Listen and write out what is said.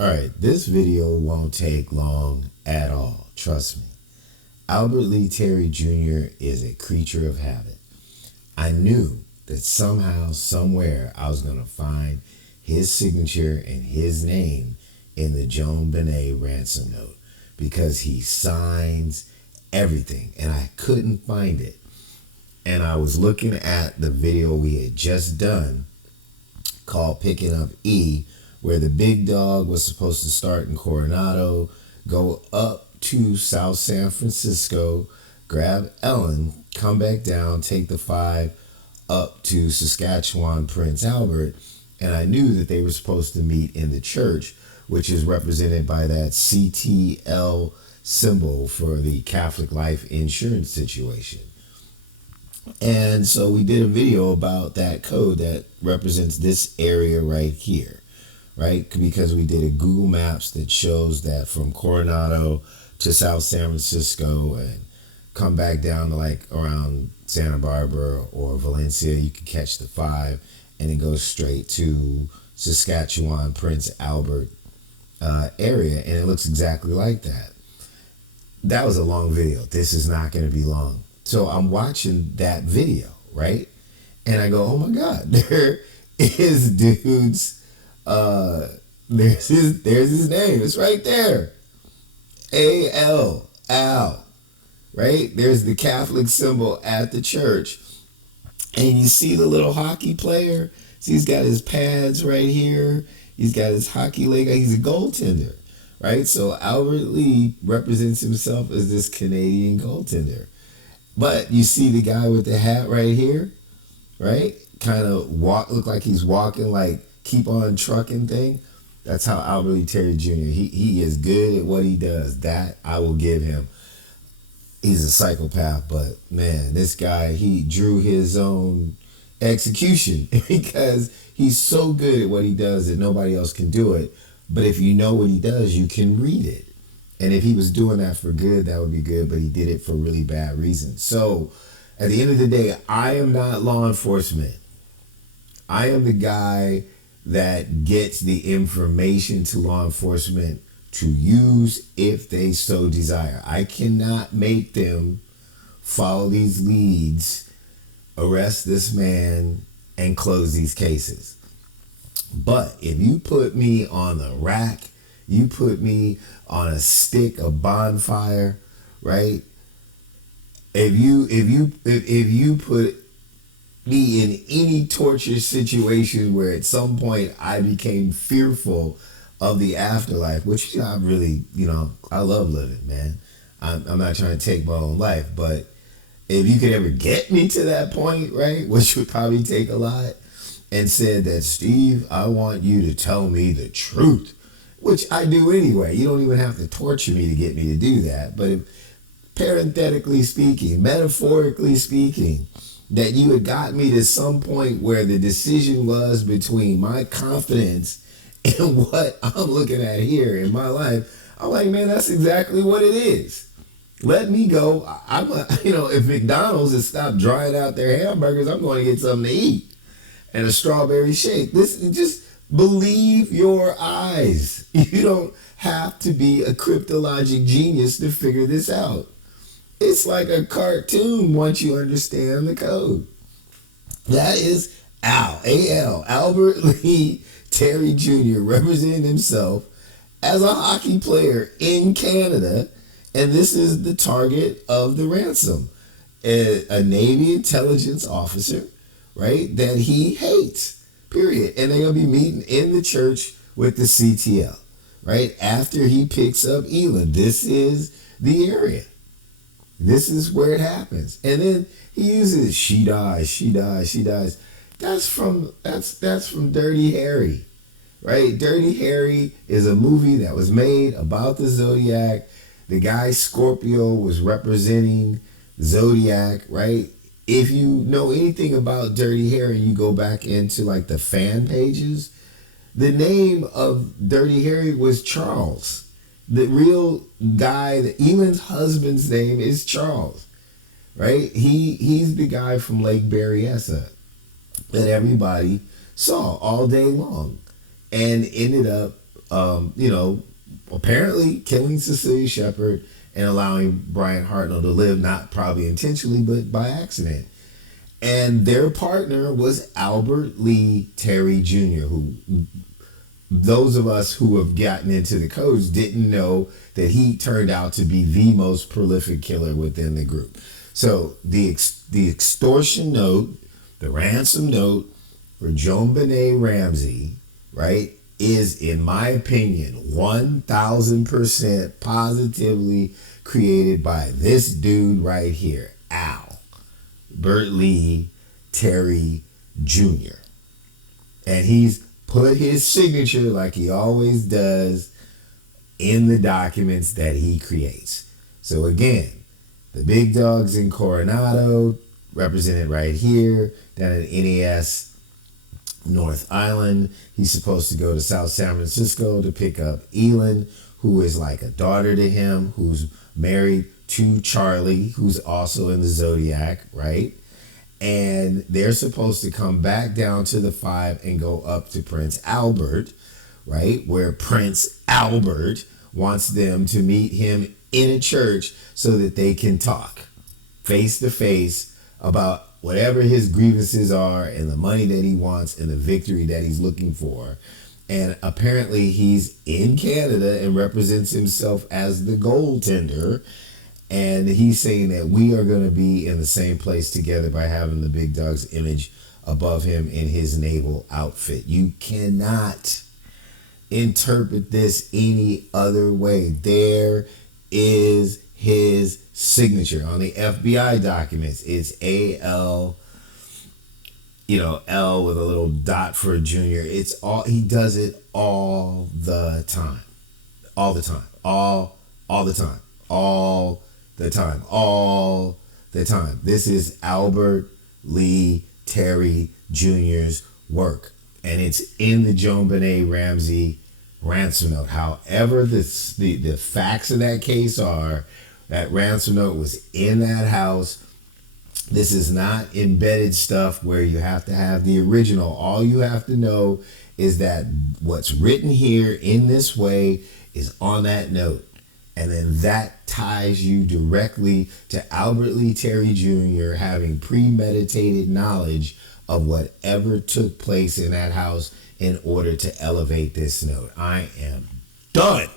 Alright, this video won't take long at all. Trust me. Albert Lee Terry Jr. is a creature of habit. I knew that somehow, somewhere, I was going to find his signature and his name in the Joan Benet ransom note because he signs everything and I couldn't find it. And I was looking at the video we had just done called Picking Up E, where the big dog was supposed to start in Coronado, go up to South San Francisco, grab Ellen, come back down, take the 5 up to Saskatchewan, Prince Albert, and I knew that they were supposed to meet in the church, which is represented by that CTL symbol for the Catholic Life Insurance situation. And so we did a video about that code that represents this area right here, right? Because we did a Google Maps that shows that from Coronado to South San Francisco and come back down to like around Santa Barbara or Valencia, you can catch the 5 and it goes straight to Saskatchewan, Prince Albert area. And it looks exactly like that. That was a long video. This is not going to be long. So I'm watching that video, right? And I go, oh my God, there is dude's, there's his name. It's right there. A-L, Al, right? There's the Catholic symbol at the church. And you see the little hockey player? See, he's got his pads right here. He's got his hockey leg. He's a goaltender, right? So Albert Lee represents himself as this Canadian goaltender. But you see the guy with the hat right here, right? Kind of look like he's walking like keep on trucking thing. That's how Albert Lee Terry Jr. He is good at what he does. That I will give him. He's a psychopath, but man, this guy, he drew his own execution because he's so good at what he does that nobody else can do it. But if you know what he does, you can read it. And if he was doing that for good, that would be good, but he did it for really bad reasons. So at the end of the day, I am not law enforcement. I am the guy that gets the information to law enforcement to use if they so desire. I cannot make them follow these leads, arrest this man, and close these cases. But if you put me on the rack, you put me on a stick, a bonfire, right? If you put me in any torture situation where at some point I became fearful of the afterlife, which I really, I love living, man. I'm not trying to take my own life, but if you could ever get me to that point, right, which would probably take a lot, and said that, Steve, I want you to tell me the truth, which I do anyway. You don't even have to torture me to get me to do that. But if, parenthetically speaking, metaphorically speaking, that you had got me to some point where the decision was between my confidence and what I'm looking at here in my life, I'm like, man, that's exactly what it is. Let me go. If McDonald's has stopped drying out their hamburgers, I'm going to get something to eat and a strawberry shake. Just believe your eyes. You don't have to be a cryptologic genius to figure this out. It's like a cartoon once you understand the code. That is Al, A-L, Albert Lee Terry Jr. representing himself as a hockey player in Canada, and this is the target of the ransom, a Navy intelligence officer, right, that he hates, period. And they're going to be meeting in the church with the CTL, right, after he picks up Elon. This is the area. This is where it happens. And then he uses she dies, she dies, she dies. That's from Dirty Harry, right? Dirty Harry is a movie that was made about the Zodiac. The guy Scorpio was representing Zodiac, right? If you know anything about Dirty Harry, you go back into like the fan pages. The name of Dirty Harry was Charles. The real guy, Elon's husband's name is Charles, right? He's the guy from Lake Berryessa that everybody saw all day long and ended up apparently killing Cecilia Shepard and allowing Brian Hartnell to live, not probably intentionally, but by accident. And their partner was Albert Lee Terry Jr., who those of us who have gotten into the codes didn't know that he turned out to be the most prolific killer within the group. So the extortion note, the ransom note for JonBenet Ramsey, right, is, in my opinion, 1,000% positively created by this dude right here, Albert Lee Terry Jr. And he's put his signature, like he always does, in the documents that he creates. So again, the big dogs in Coronado, represented right here, down at NES North Island. He's supposed to go to South San Francisco to pick up Elin, who is like a daughter to him, who's married to Charlie, who's also in the Zodiac, right? And they're supposed to come back down to the 5 and go up to Prince Albert, right? Where Prince Albert wants them to meet him in a church so that they can talk face to face about whatever his grievances are and the money that he wants and the victory that he's looking for. And apparently he's in Canada and represents himself as the goaltender. And he's saying that we are going to be in the same place together by having the big dog's image above him in his naval outfit. You cannot interpret this any other way. There is his signature on the FBI documents. It's AL, L with a little dot for a junior. It's all, he does it all the time. All the time. All the time. All the time. All the time. This is Albert Lee Terry Jr.'s work. And it's in the JonBenet Ramsey ransom note. However, the facts of that case are, that ransom note was in that house. This is not embedded stuff where you have to have the original. All you have to know is that what's written here in this way is on that note. And then that ties you directly to Albert Lee Terry Jr. having premeditated knowledge of whatever took place in that house in order to elevate this note. I am done.